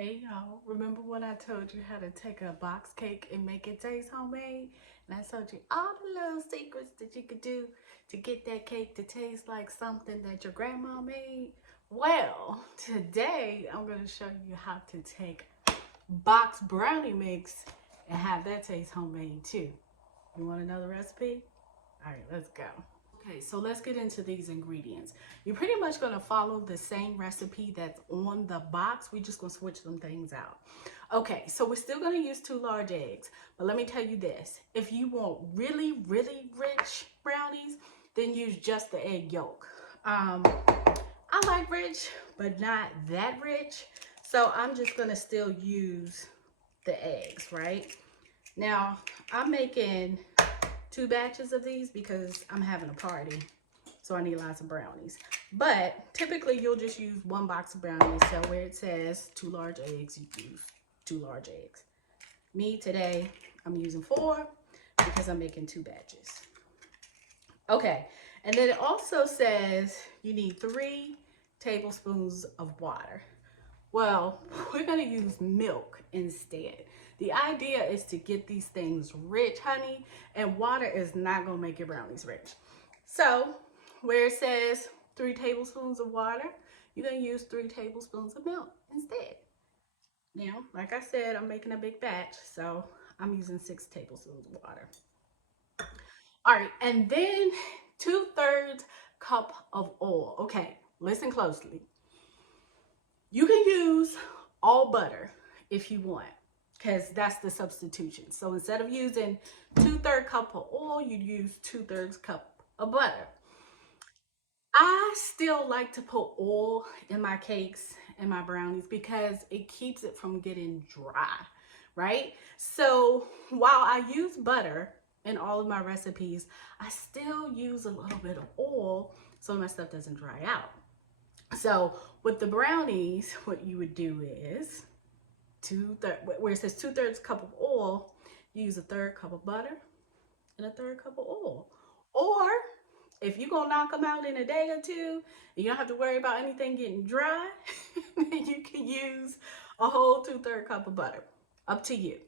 Hey y'all, remember when I told you how to take a box cake and make it taste homemade? And I told you all the little secrets that you could do to get that cake to taste like something that your grandma made? Well, today I'm going to show you how to take box brownie mix and have that taste homemade too. You want to know the recipe? All right, let's go. Okay, so let's get into these ingredients. You're pretty much gonna follow the same recipe that's on the box. We're just gonna switch some things out. Okay, so we're still gonna use 2 large eggs, but let me tell you this. If you want really, really rich brownies, then use just the egg yolk. I like rich, but not that rich. So I'm just gonna still use the eggs, right? Now, I'm making 2 batches of these because I'm having a party. So I need lots of brownies. But typically you'll just use 1 box of brownies. So where it says 2 large eggs, you use 2 large eggs. Me today, I'm using 4 because I'm making 2 batches. Okay, and then it also says you need 3 tablespoons of water. Well, we're gonna use milk instead. The idea is to get these things rich, honey, and water is not gonna make your brownies rich. So, where it says 3 tablespoons of water, you're gonna use 3 tablespoons of milk instead. Now, like I said, I'm making a big batch, so I'm using 6 tablespoons of water. All right, and then 2/3 cup of oil. Okay, listen closely. You can use all butter if you want, because that's the substitution. So instead of using 2/3 cup of oil, you'd use 2/3 cup of butter. I still like to put oil in my cakes and my brownies because it keeps it from getting dry, right? So while I use butter in all of my recipes, I still use a little bit of oil so my stuff doesn't dry out. So with the brownies, what you would do is where it says 2/3 cup of oil, you use 1/3 cup of butter and 1/3 cup of oil. Or if you're gonna knock them out in a day or two, and you don't have to worry about anything getting dry, then you can use a whole 2/3 cup of butter. Up to you.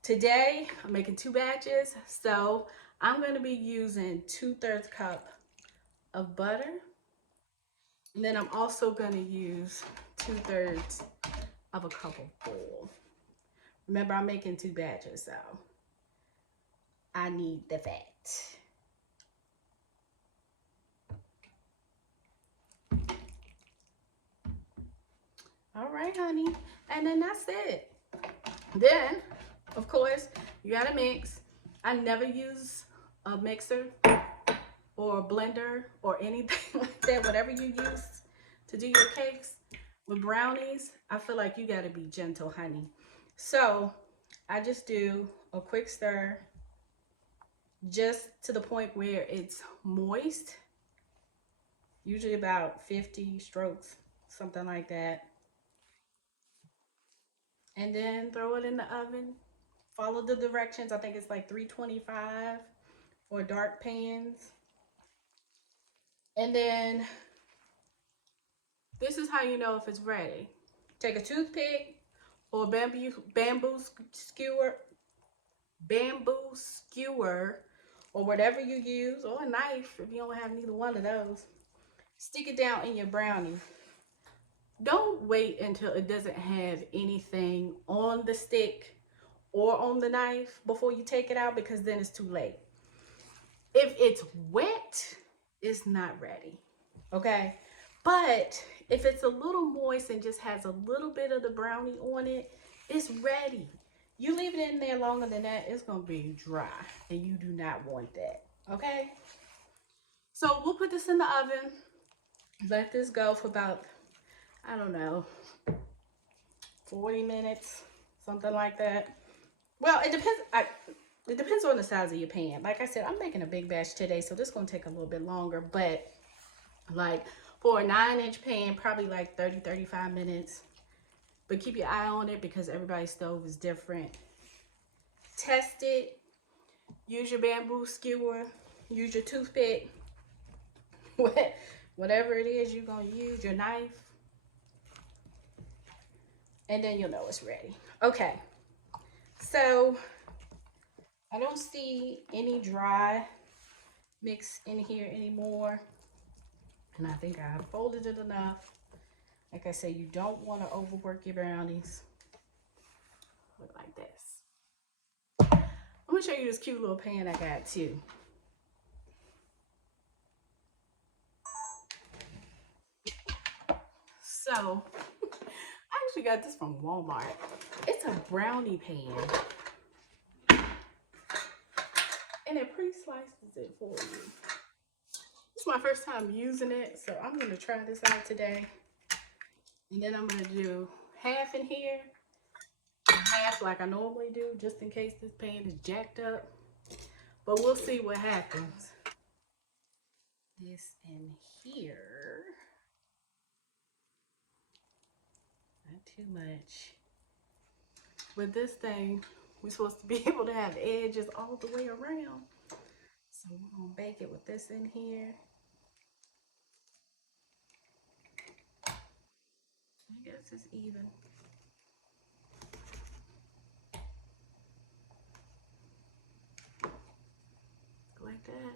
Today, I'm making 2 batches, so I'm gonna be using 2/3 cup of butter. And then I'm also gonna use 2/3 of a cup of oil. Remember, I'm making 2 batches, so I need the fat. All right, honey. And then that's it. Then, of course, you gotta mix. I never use a mixer or a blender or anything like that. Whatever you use to do your cakes. With brownies, I feel like you gotta be gentle, honey. So I just do a quick stir, just to the point where it's moist, usually about 50 strokes, something like that. And then throw it in the oven. Follow the directions. I think it's like 325 for dark pans. And then this is how you know if it's ready. Take a toothpick or bamboo skewer, or whatever you use, or a knife if you don't have neither one of those. Stick it down in your brownie. Don't wait until it doesn't have anything on the stick or on the knife before you take it out, because then it's too late. If it's wet, it's not ready, okay? But if it's a little moist and just has a little bit of the brownie on it, it's ready. You leave it in there longer than that, it's gonna be dry, and you do not want that, okay? So we'll put this in the oven, let this go for about, I don't know, 40 minutes, something like that. Well, it depends. It depends on the size of your pan. Like I said, I'm making a big batch today, so this is gonna take a little bit longer, but like for a 9-inch pan, probably like 30-35 minutes. But keep your eye on it because everybody's stove is different. Test it. Use your bamboo skewer. Use your toothpick. Whatever it is you're gonna use, your knife. and then you'll know it's ready. Okay, so I don't see any dry mix in here anymore, and I think I folded it enough. Like I said, you don't want to overwork your brownies. Look like this. I'm gonna show you this cute little pan I got too. So I actually got this from Walmart. It's a brownie pan, and it pre-slices it for you. It's my first time using it, so I'm gonna try this out today. And then I'm gonna do half in here and half like I normally do, just in case this pan is jacked up. But we'll see what happens. This in here. Not too much. With this thing, we're supposed to be able to have edges all the way around. So we're gonna bake it with this in here. I guess it's even. Like that.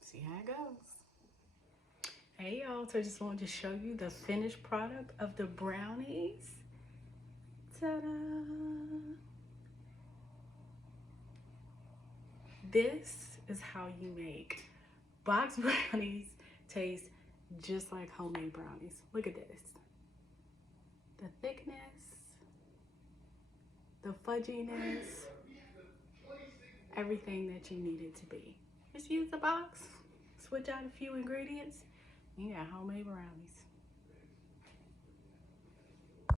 See how it goes. Hey y'all, so I just wanted to show you the finished product of the brownies. Ta-da! This is how you make box brownies taste just like homemade brownies. Look at this. The thickness, the fudginess, everything that you need it to be. Just use the box, switch out a few ingredients, and you got homemade brownies.